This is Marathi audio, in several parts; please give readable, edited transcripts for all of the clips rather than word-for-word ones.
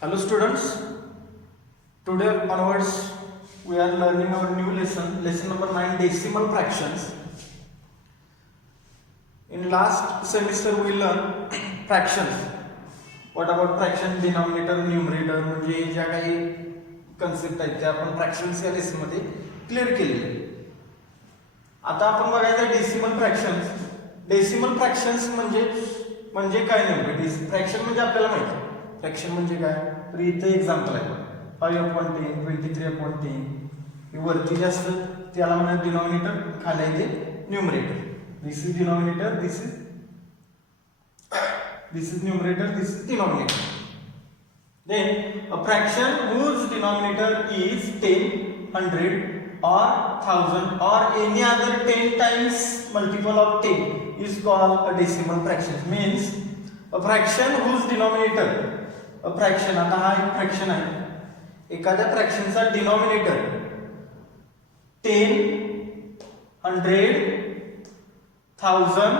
Hello students, today onwards we are learning our new lesson number 9, decimal fractions. In last semester we learned fractions. What about fraction, denominator, numerator, म्हणजे ज्या काही कन्सेप्ट आहेत त्या आपण फ्रॅक्शन्स या लेसन मध्ये क्लिअर केलेले. आता आपण बघायचं डेसिमल फ्रॅक्शन्स. डेसिमल फ्रॅक्शन्स म्हणजे काय नेमकं? फ्रॅक्शन म्हणजे आपल्याला माहिती आहे. फ्रॅक्शन म्हणजे काय? तर इथे एक्झाम्पल आहे 5/10, 23/10. हे वरती जे असतं त्याला म्हणा डिनॉमिनेटर, खाली आहे ते numerator. This is denominator, this is numerator, this is denominator. Then a fraction whose denominator is 10, 100 or 1000 or any other 10 times multiple of 10 is called a decimal fraction. Means a fraction whose denominator, a fraction, आता हा एक फ्रॅक्शन आहे. एखाद्या फ्रॅक्शनचा denominator 10, 100, 1000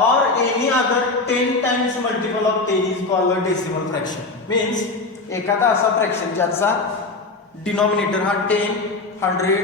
or any other 10 times multiple of 10 is called a decimal fraction. Means एखादा असा फ्रॅक्शन ज्याचा डिनॉमिनेटर हा 10, 100,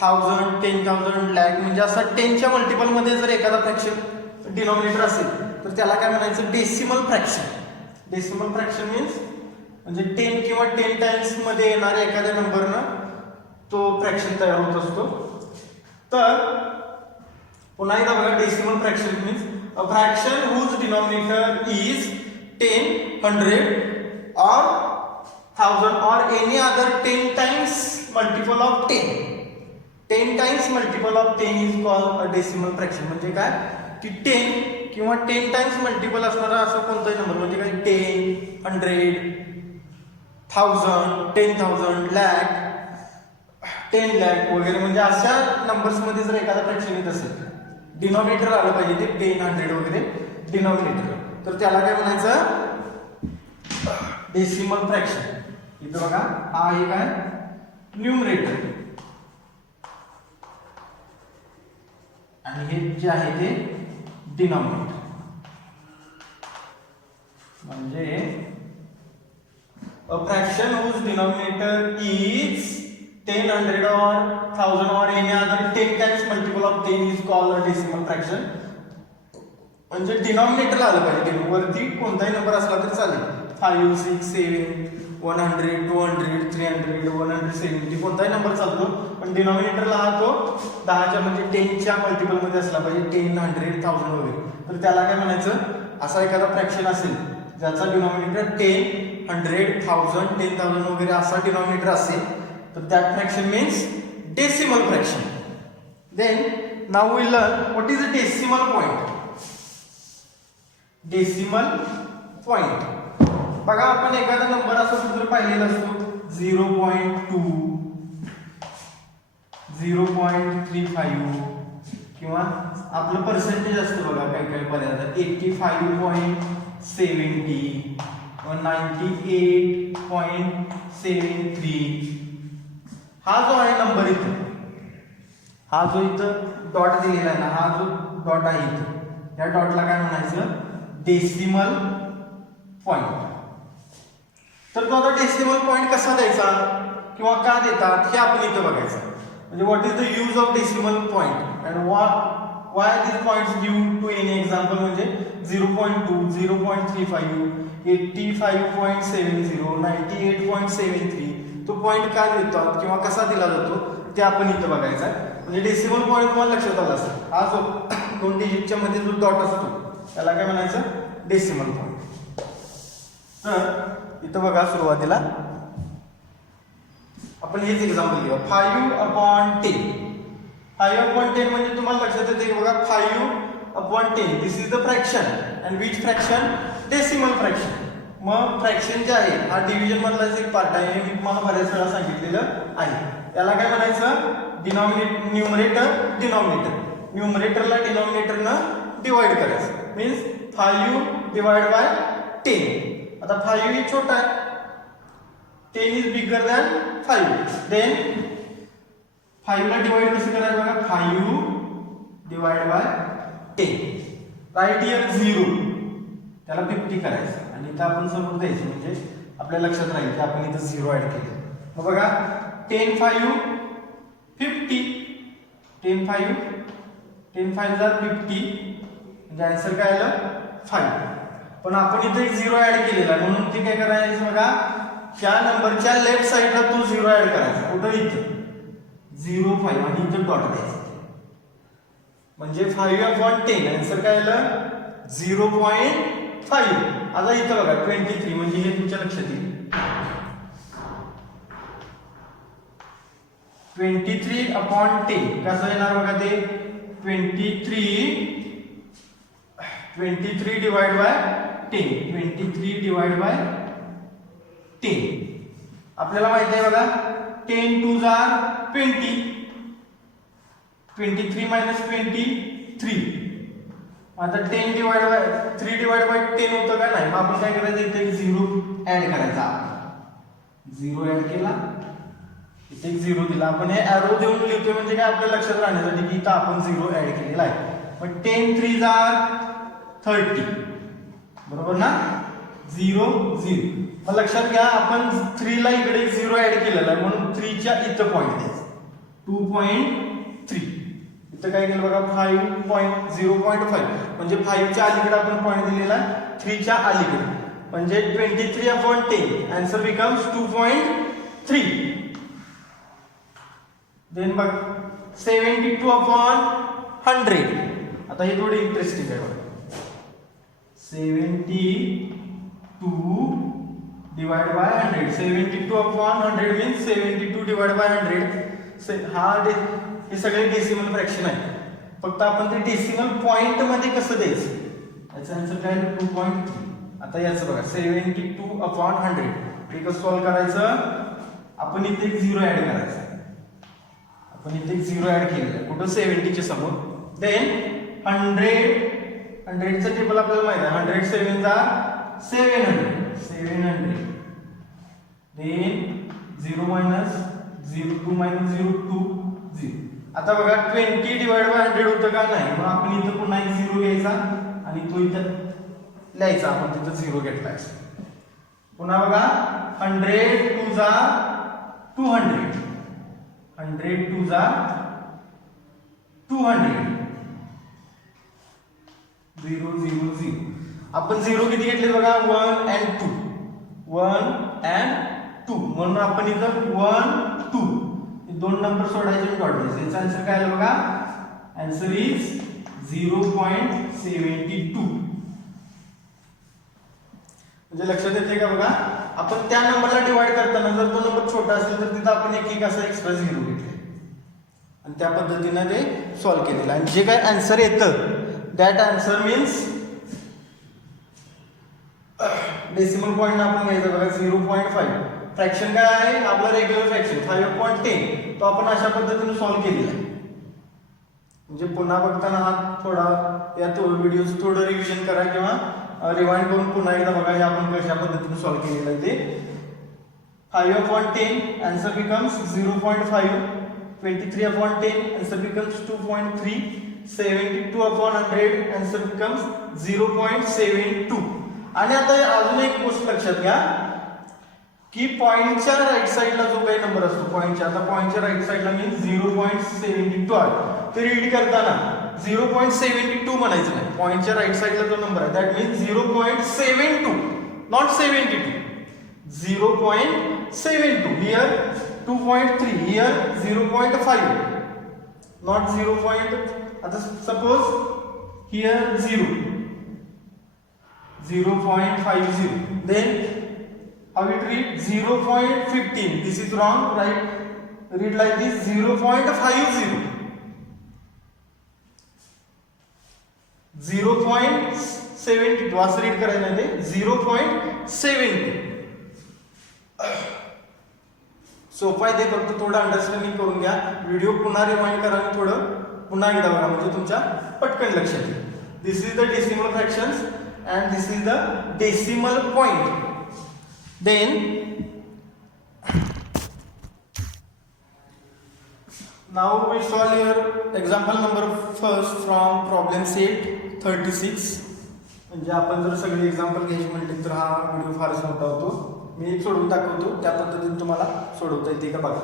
1000, 10,000, लाख म्हणजे असा 10 च्या मल्टिपल मध्ये जर एखादा फ्रॅक्शन डिनॉमिनेटर असेल तर त्याला काय म्हणायचं? Decimal fraction. Decimal fraction means म्हणजे 10 किंवा 10 टाइम्स मध्ये येणाऱ्या एखाद्या नंबरनं तो फ्रॅक्शन तयार होत असतो. तर पुन्हा एकदा बघा, decimal fraction means a fraction whose denominator is 10, 100 or 1000 or any other 10 times multiple of 10. 10 times multiple of 10 is called a decimal fraction. म्हणजे काय की 10 किंवा 10 टाइम्स मल्टिपल असणारा असा कोणताही नंबर म्हणजे काय 10, 100, 1000, 10,000, लाख, 10 लाख वगैरे म्हणजे अशा नंबर्स मध्ये जर एखादा फ्रॅक्शन येत असेल, डिनॉमिनेटर आलं पाहिजे ते 10, 100 वगैरे डिनॉमिनेटर, तर त्याला काय म्हणायचं? Decimal fraction. इथं बघा हा आहे काय? न्यूमरेटर. आणि हे जे आहे ते डिनॉमिनेटर. म्हणजे a fraction whose denominator is 10, 100 or 1000 or any other 10 times multiple of 10 is called a decimal fraction. म्हणजे डिनॉमिनेटर आलं पाहिजे. वरती कोणताही नंबर असला तरी चालेल. 5, 6, 7, 100, 200, 300, 170 कोणताही नंबर चालतो, पण डिनॉमिनेटरला हा तो 10च्या म्हणजे 10 च्या मल्टिपल मध्ये असला पाहिजे. 10, 100, 1000 वगैरे. तर त्याला काय म्हणायचं? असा एखादा फ्रॅक्शन असेल ज्याचा डिनॉमिनेटर 10, 100, 1000, 10,000 वगैरे असा डिनॉमिनेटर असेल तर that fraction means decimal fraction. Then now we learn what is a decimal point. Decimal point बघा, आपण एखादा नंबर असा कुठे पाहिलेला असतो 0.2, 0.35 किंवा आपलं पर्सेंटेज असतं बघा काही पर्यंत 85.70 or 98.73. हा जो आहे नंबर इथं, हा जो इथं डॉट दिलेला आहे ना, हा जो डॉट आहे इथं, या डॉटला काय म्हणायचं? Decimal point. तर तो आता डेसिमल पॉइंट कसा द्यायचा किंवा का देतात हे आपण इथं बघायचं. म्हणजे what is the use of decimal point and why this points give to any example. म्हणजे 0.2, 0.35, 85.70, 98.73 तो पॉइंट का देतात किंवा कसा दिला जातो ते आपण इथं बघायचं. म्हणजे डेसिमल पॉइंट तुम्हाला लक्षात आला असेल, हा जो 2 डिजिटच्या मध्ये जो डॉट असतो त्याला काय म्हणायचं? Decimal point. तर इथं बघा सुरुवातीला आपण हेच एक्झाम्पल घेऊ 5/10. 5/10 म्हणजे तुम्हाला लक्षात येते की बघा 5/10 this is the fraction and which fraction? Decimal fraction. मग फ्रॅक्शन जे आहे हा डिव्हिजन मधलाच एक पार्ट आहे, मी तुम्हाला बऱ्याच वेळा सांगितलेलं आहे. त्याला काय म्हणायचं? Numerator, denominator. न्यूमरेटरला डिनॉमिनेटरनं डिवाइड करायचं. Means 5 divide by 10. आता 5 ही छोटा आहे, 10 इज बिगर दॅन 5. देन 5 ला डिवाइड कसं करायचं बघा, 5 डिवाइड बाय 10. राईट हियर 0, त्याला 50 करायचं आणि इथं आपण समोर द्यायचं म्हणजे आपल्या लक्षात राहील की आपण इथं 0 ऍड केले. मग बघा 10 5 50, 10 5 50 म्हणजे आन्सर काय आलं 5. पण आपण इथे 0 ऍड केलेला आहे म्हणून ते काय करायचं बघा, त्या नंबरच्या लेफ्ट साइडला तो 0 ऍड करायचा. कुठं इथं 0 5 आणि इथं डॉट द्यायचा. म्हणजे 5/10 आन्सर काय आलं 0.5. आता इथं बघा 23 म्हणजे हे तुमच्या लक्षात येईल. 23/10 कसं येणार बघा ते 23 डिवाइड बाय 10. 23 डिवाइड बाय 10 आपल्याला माहिती आहे बघा 10 2s are 20. 23 minus 23. आता 10 डिवाइड बाय 3 डिवाइड बाय 10 होतं का नाही. मग आपण काय करायचं इथे 0 ऍड करायचा. 0 ऍड केला इथे 0 दिला. आपण हे एरो देऊन लिहितोय म्हणजे काय आपल्या लक्षात राहण्यासाठी की इथं आपण 0 ऍड केलेला आहे. मग 10 3s are 30 बरोबर ना 0 0. मग लक्षात घ्या आपण 3 ला इकडे 0 ऍड केलेला आहे म्हणून 3 च्या इथं पॉइंट द्यायचा 2.3. इथं काय केलं बघा 0.5 म्हणजे 5 च्या अलीकडे आपण पॉइंट दिलेला 3 च्या अलीकडे म्हणजे 23/10 आन्सर बिकम्स 2.3. देन बघ 72/100. आता हे थोडी इंटरेस्टिंग आहे बघा 72 divide by 100. 72/100 means 72 divide by 100. हा हे सगळे डेसिमल फ्रॅक्शन आहे. फक्त आपण ते डेसिमल पॉइंट मध्ये कसं द्यायचं याचा आन्सर काय 2.3. आता याचं बघा 72/100 हे कसं सॉल्व्ह करायचं. आपण इथे 0 ऍड करायचं. आपण इथे 0 ऍड केलेलं कुठं 70 च्या समोर. देन 100चं टेबल आपल्याला माहिती आहे 100 7s are 700. Then 0 minus 0 2 minus 0 2 0. आता बघा 20 डिवाइड बाय 100 होतं का नाही. मग आपण इथं पुन्हा 0 घ्यायचा आणि तो इथं लिहायचा. आपण तिथं 0 घेतलाय. पुन्हा बघा 100 2s are 200. 100 2s are 200. 0 0 0. आपण 0 किती घेतले बघा 1 and 2. 1 and 2 म्हणून आपण इथं 1 2 हे दोन नंबर सोडायचे डॉट द्यायचे. याचा आन्सर काय आलं बघा आन्सर इज 0.72. म्हणजे लक्षात येते का बघा आपण त्या नंबरला डिवाइड करताना जर तो नंबर छोटा असेल तर तिथं आपण एक असा एक्स्ट्रा 0 घेतले आणि त्या पद्धतीने ते सॉल्व्ह केलेलं. आणि जे काय आन्सर येतं that answer means decimal point आपण घ्यायचा बघा 0.5. फ्रॅक्शन काय आहे आपला रेग्युलर फ्रॅक्शन 5/10 तो आपण अशा पद्धतीने सॉल्व्ह केलेला आहे. म्हणजे पुन्हा बघताना हा थोडा या व्हिडिओ थोडं रिव्हिजन करा किंवा रिवाइंड करून पुन्हा एकदा बघा हे आपण कशा पद्धतीने सॉल्व्ह केलेलं आहे ते. 5/10 answer becomes 0.5. 23/10 answer becomes 2.3. 72/100 answer becomes 0.72. आणि आता अजून एक गोष्ट लक्षात घ्या की पॉइंटच्या राईट साइडला जो काही नंबर असतो पॉइंटच्या आता पॉइंटच्या राईट साइडला मीन्स 0.72 आहे. ते रीड करताना 0.72 म्हणायचं नाही. पॉइंटच्या राईट साइडला जो नंबर आहे that means 0.72 not 72. 0.72 here 2.3 here 0.5 not 0. आता suppose here 0.50 then how it read 0.15. this is wrong, right? Read like this 0.50. 0.72 असं रीड करायचं नाही ते 0.72. सोपं आहे ते फक्त थोडं अंडरस्टँडिंग करून घ्या. व्हिडिओ पुन्हा रिवाइंड करा आणि थोडं पुन्हा एकदा बघा म्हणजे तुमच्या पटकन लक्षात येईल. This is the decimal fractions and this is the decimal point. Then now we solve your example number first from problem set 36. म्हणजे आपण जर सगळे एक्झाम्पल घ्यायचे म्हटले तर हा व्हिडिओ फारच मोठा होतो. मी एक सोडून दाखवतो, त्या पद्धतीने तुम्हाला सोडवता येते का बघा.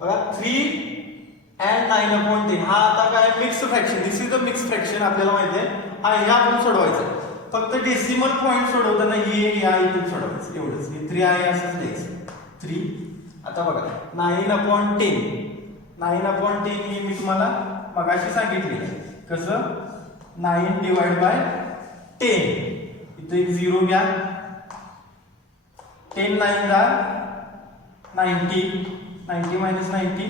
बघा 3 and 9/10 हा आता काय mix fraction, this is the mix fraction आपल्याला माहिती आहे. हा ह्या आपण सोडवायचं, फक्त डेसिमल पॉईंट सोडवताना ही या इथून सोडवायचं एवढंच. हे 3 आहे असंच द्यायचं 3. आता बघा 9/10, 9/10 हे मी तुम्हाला मगाशी सांगितले कसं 9/10. इथं एक 0 घ्या, 10 9 जा 90, 90 minus 90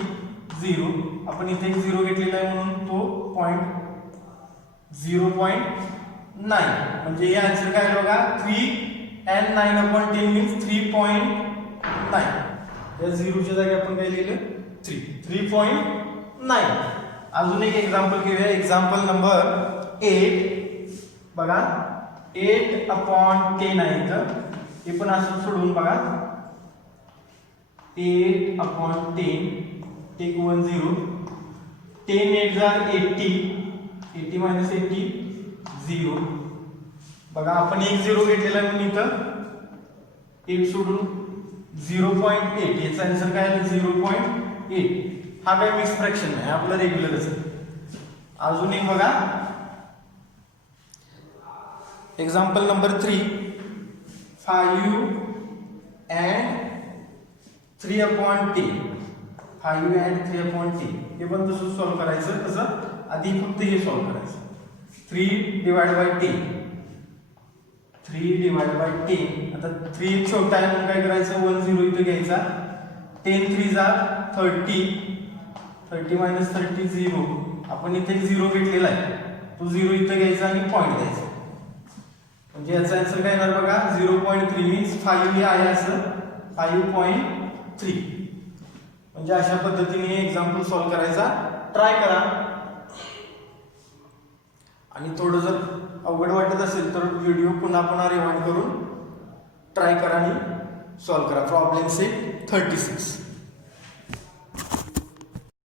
0. आपण इथे एक 0 घेतलेला आहे म्हणून तो पॉइंट 0.9. म्हणजे हे आन्सर काय बघा 3 and 9/10 मीन्स 3.9. या 0च्या जागी आपण काय लिहिलं 3.9. अजून एक एक्झाम्पल घेऊया. Example number 8. बघा 8/10 आहे इथं, हे पण असं सोडवून बघा. 8/10 टेक 1 0, 10 8 जा 80, 80 minus 80 0. बघा आपण एक 0 घेतलेला आहे म्हणून इथं 8 सोडून 0.8. याचा आन्सर काय आहे 0.8. हा काय मिक्स फ्रॅक्शन नाही, आपलं रेग्युलरच आहे. अजून एक बघा एक्झाम्पल नंबर 3. 5 and 3/10, 5 and 3/10 हे पण तसंच सॉल्व करायचं. कसं आधी फक्त हे सॉल्व करायचं. 3/10, 3/10. आता 3 छोटा आहे म्हणून काय करायचं 1 0 इथं घ्यायचा. 10 3 जा 30, 30 minus 30 0. आपण इथे 0 घेतलेला आहे, तो 0 इथं घ्यायचा आणि पॉईंट द्यायचा. म्हणजे याचा आन्सर काय येणार बघा 0.3 मीन्स 5 हे आहे असं 5.3. म्हणजे अशा पद्धतीने एक्झाम्पल सॉल्व करायचा ट्राय करा. आणि थोडं जर अवघड वाटत असेल तर व्हिडिओ पुन्हा पुन्हा रिवाइंड करून ट्राय करा आणि सॉल्व करा. Problem set 36.